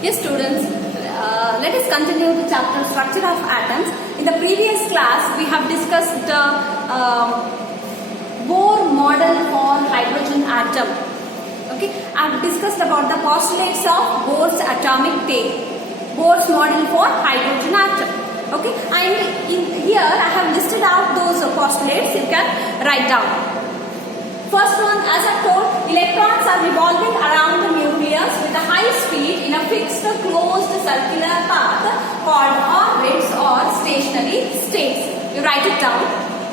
Yes, students, let us continue the chapter Structure of Atoms. In the previous class, we have discussed Bohr model for hydrogen atom. Okay, I have discussed about the postulates of Bohr's atomic tail, Bohr's model for hydrogen atom. Okay, and here I have listed out those postulates. You can write down. First one, as I told, electrons are revolving around the nucleus with a high speed in a fixed closed circular path called orbits or stationary states. You write it down.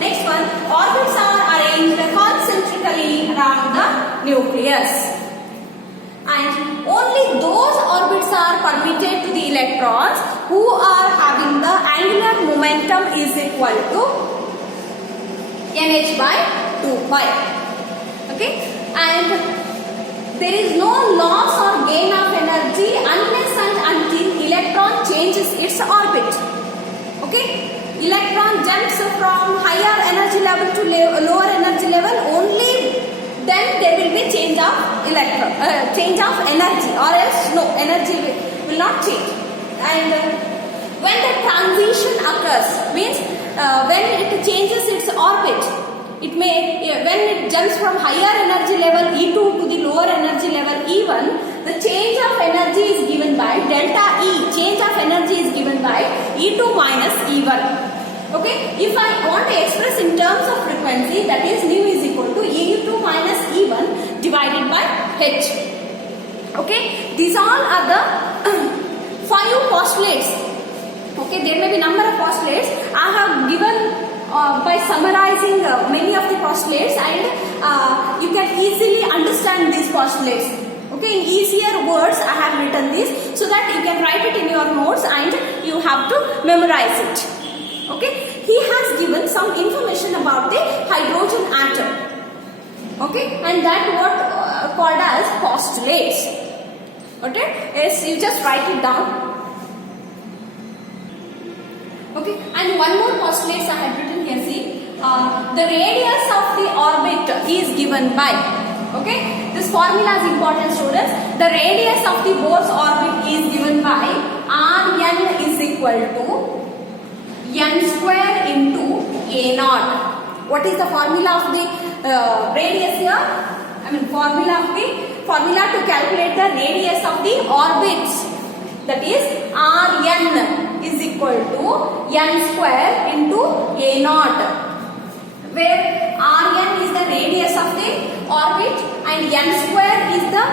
Next one, orbits are arranged concentrically around the nucleus. And only those orbits are permitted to the electrons who are having the angular momentum is equal to nh by 2 pi. Okay, and there is no loss or gain of energy unless and until electron changes its orbit. Okay, electron jumps from higher energy level to lower energy level, only then there will be change of change of energy, or else no, energy will not change. And when the transition occurs, means when it changes its orbit, it may, when it jumps from higher energy level E2 to the lower energy level E1, the change of energy is given by delta E. Change of energy is given by E2 minus E1. Okay, if I want to express in terms of frequency, that is nu is equal to E2 minus E1 divided by H. Okay, these all are the 5 postulates. Okay, there may be number of postulates. I have given by summarizing many of the postulates, and you can easily understand these postulates. Okay, in easier words I have written this so that you can write it in your notes and you have to memorize it. Okay, he has given some information about the hydrogen atom. Okay, and that what called as postulates. Okay, yes, you just write it down. Okay, and one more postulate I have written here, see, the radius of the orbit is given by, okay, this formula is important, students. The radius of the Bohr's orbit is given by Rn is equal to n square into a naught. What is the formula of the radius here? I mean formula to calculate the radius of the orbits, that is Rn is equal to n square into a naught, where Rn is the radius of the orbit and n square is the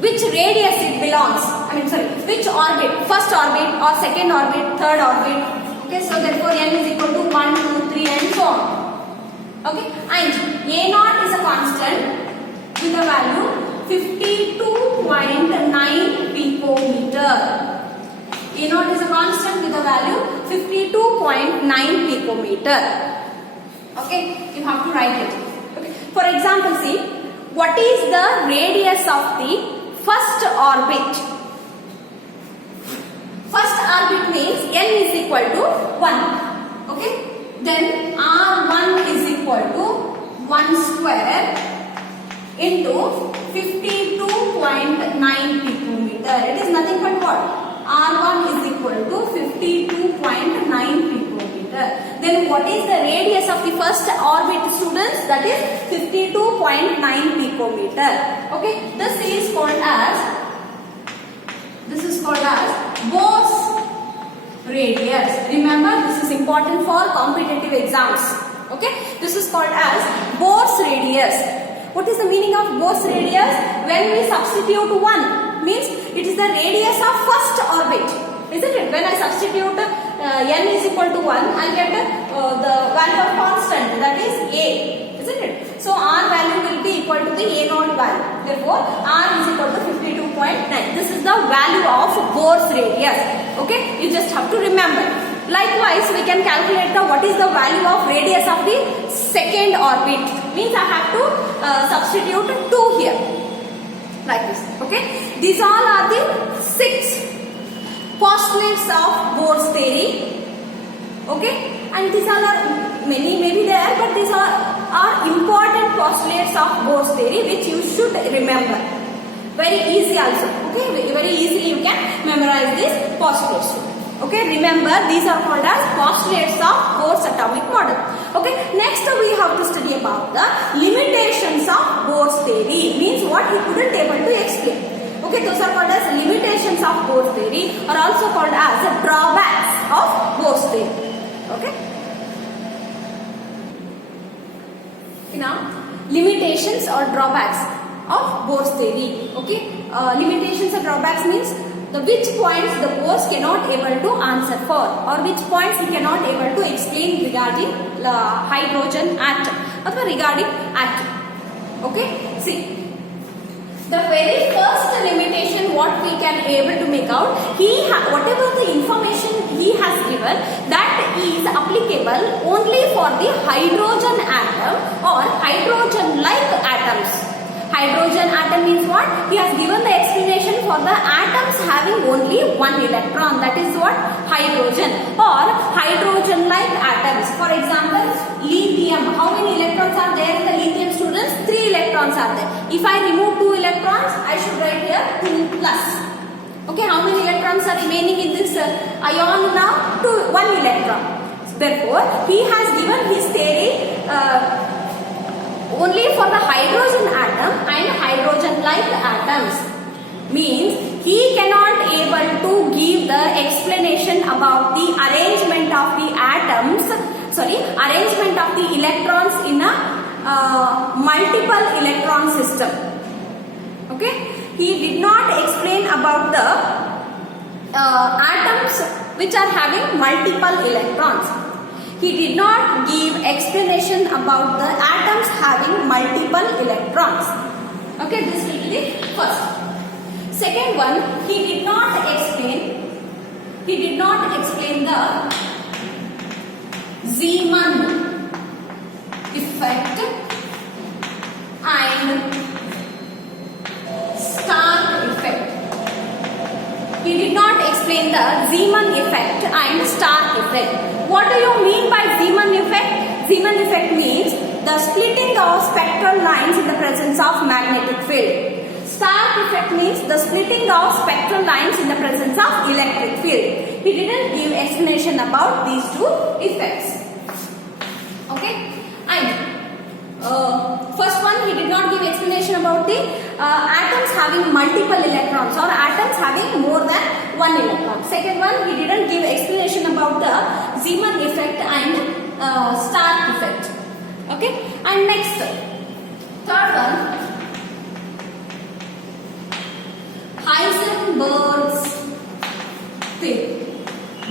which radius it belongs. Which orbit, first orbit or second orbit, third orbit. Okay, so therefore n is equal to 1, 2, 3 and so on. Okay, and a naught is a constant with a value 52.9 picometer. A naught is a constant with a value 52.9 picometer. Okay, you have to write it. Okay. For example, see, what is the radius of the first orbit? First orbit means n is equal to 1. Okay, then R1 is equal to 1 square into 52.9 picometer. It is nothing but what? R1 is equal to 52.9 picometer. Then what is the radius of the first orbit, students? That is 52.9 picometer. Okay, this is called as Bohr's radius. Remember, this is important for competitive exams. Okay, this is called as Bohr's radius. What is the meaning of Bohr's radius? When we substitute 1, means it is the radius of first orbit, isn't it? When I substitute n is equal to 1, I get the value of constant, that is a, isn't it? So r value will be equal to the a naught value. Therefore r is equal to 52.9. This is the value of Bohr's radius. Okay, you just have to remember. Likewise, we can calculate what is the value of radius of the second orbit. Means I have to substitute 2 here, like this. Okay, these all are the 6 postulates of Bohr's theory. Okay, and these all are many may be there, but these are important postulates of Bohr's theory which you should remember. When very easy also. Okay, very easily you can memorize these postulates. Okay, remember these are called as postulates of Bohr's atomic model. Okay, next we have to study about the limitations of Bohr's theory, means what he couldn't able to explain. Okay, those are called as limitations of Bohr's theory, or also called as drawbacks of Bohr's theory. Okay, now limitations or drawbacks of Bohr's theory. Okay, limitations or drawbacks means the which points the Bohr cannot able to answer for, or which points he cannot able to explain regarding hydrogen atom or regarding atom. Okay, see, the very first limitation what we can able to make out, whatever the information he has given, that is applicable only for the hydrogen atom or hydrogen like atoms. Hydrogen atom means what? He has given the explanation for the atoms having only one electron, that is what? Hydrogen, or hydrogen like atoms. For example, lithium. How many electrons are there in the lithium, students? 3 electrons are there. If I remove 2 electrons, I should write here 2 plus. Okay, how many electrons are remaining in this ion now? 1 electron. Therefore, he has given his theory only for the hydrogen atom and hydrogen like atoms, means he cannot able to give the explanation about the arrangement of the atoms, arrangement of the electrons in a multiple electron system. Okay, he did not explain about the atoms which are having multiple electrons. He did not give explanation about the atoms having multiple electrons. Okay, this will be the first. Second one, he did not explain the Zeeman effect and Stark effect. He did not explain the Zeeman effect and Stark effect. What do you mean by Zeeman effect? Zeeman effect means the splitting of spectral lines in the presence of magnetic field. Stark effect means the splitting of spectral lines in the presence of electric field. He didn't give explanation about these two effects. Okay, and first one, he did not give explanation about the atoms having multiple electrons or atoms having more than 1 electron. Second one, he didn't give explanation about the Zeeman effect and Stark effect. Okay, and next, third one, Heisenberg's theory.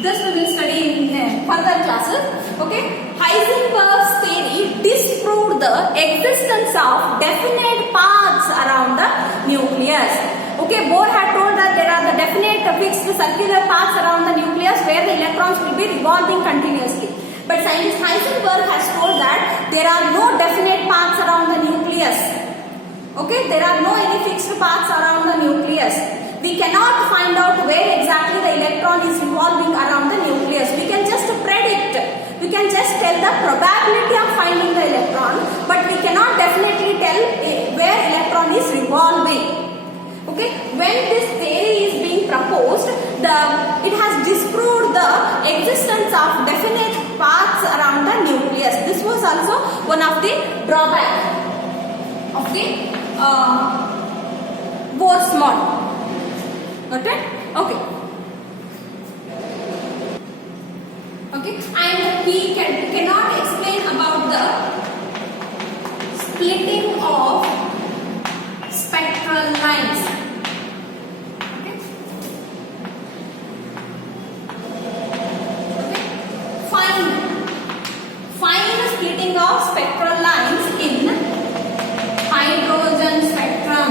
This we will study in further classes. Okay, Heisenberg's theory disproved the existence of definite paths around the nucleus. Okay, Bohr had told that there are the definite fixed circular paths around the nucleus where the electrons will be revolving continuously. But scientist Heisenberg has told that there are no definite paths around the nucleus. Okay, there are no any fixed paths around the nucleus. We cannot find out where exactly the electron is revolving around the nucleus. We can just predict. We can just tell the probability of finding the electron, but we cannot definitely tell where electron is revolving. Okay, when this theory is being proposed, it has disproved the existence of definite paths around the nucleus. This was also one of the drawbacks of the Bohr's model. Got it? Okay. Okay, and he cannot explain about the splitting of spectral lines. Okay. Okay. Find the splitting of spectral lines in hydrogen spectrum.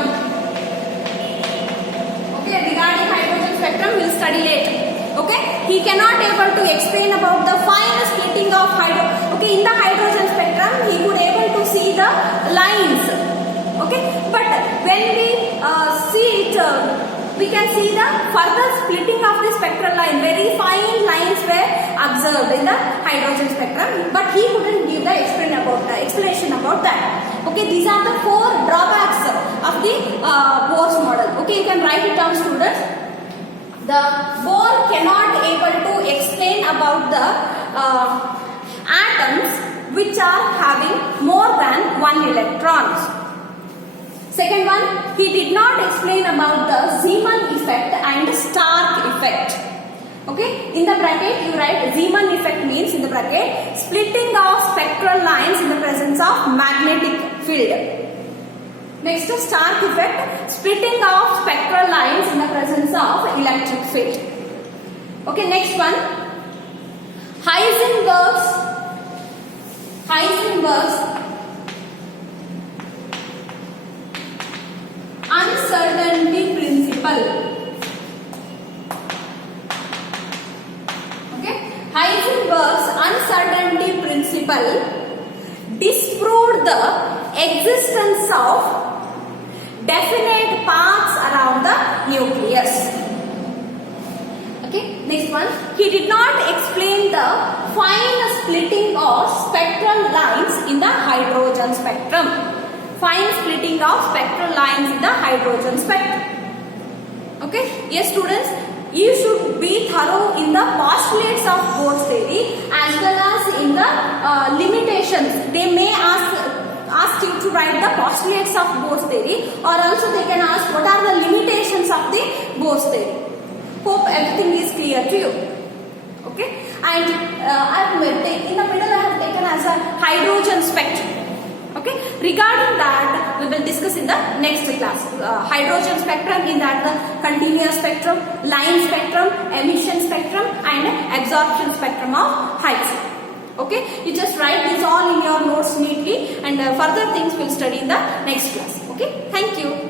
Okay, regarding hydrogen spectrum we will study later. Okay, he cannot able to explain about the fine splitting of hydrogen. Okay, in the hydrogen spectrum he could able to see the lines. Okay, but when we see it, we can see the further splitting of the spectral line. Very fine lines were observed in the hydrogen spectrum, but he couldn't give the explanation about that. Okay, these are the 4 drawbacks of the Bohr's model. Okay, you can write it down, students. The Bohr cannot able to explain about the atoms which are having more than one electrons. Second one, he did not explain about the Zeeman effect and Stark effect. Okay, in the bracket you write Zeeman effect means in the bracket splitting of spectral lines in the presence of magnetic field. Next, Stark effect, splitting of spectral lines in the presence of electric field. Okay, next one, Heisenberg's uncertainty principle. Okay, Heisenberg's uncertainty principle disproved the existence of definite paths around the nucleus. Okay, next one, he did not explain the fine splitting of spectral lines in the hydrogen spectrum. Fine splitting of spectral lines in the hydrogen spectrum. Okay, yes students, you should be thorough in the postulates of Bohr's theory as well as in the limitations. They may ask you to write the postulates of Bohr's theory, or also they can ask what are the limitations of the Bohr's theory. Hope everything is clear to you. Okay, and in the middle I have taken as a hydrogen spectrum. Okay, regarding that we will discuss in the next class. Hydrogen spectrum, in that the continuous spectrum, line spectrum, emission spectrum and absorption spectrum of Higgs. Okay, you just write this all in your notes neatly, and further things we'll study in the next class. Okay, thank you.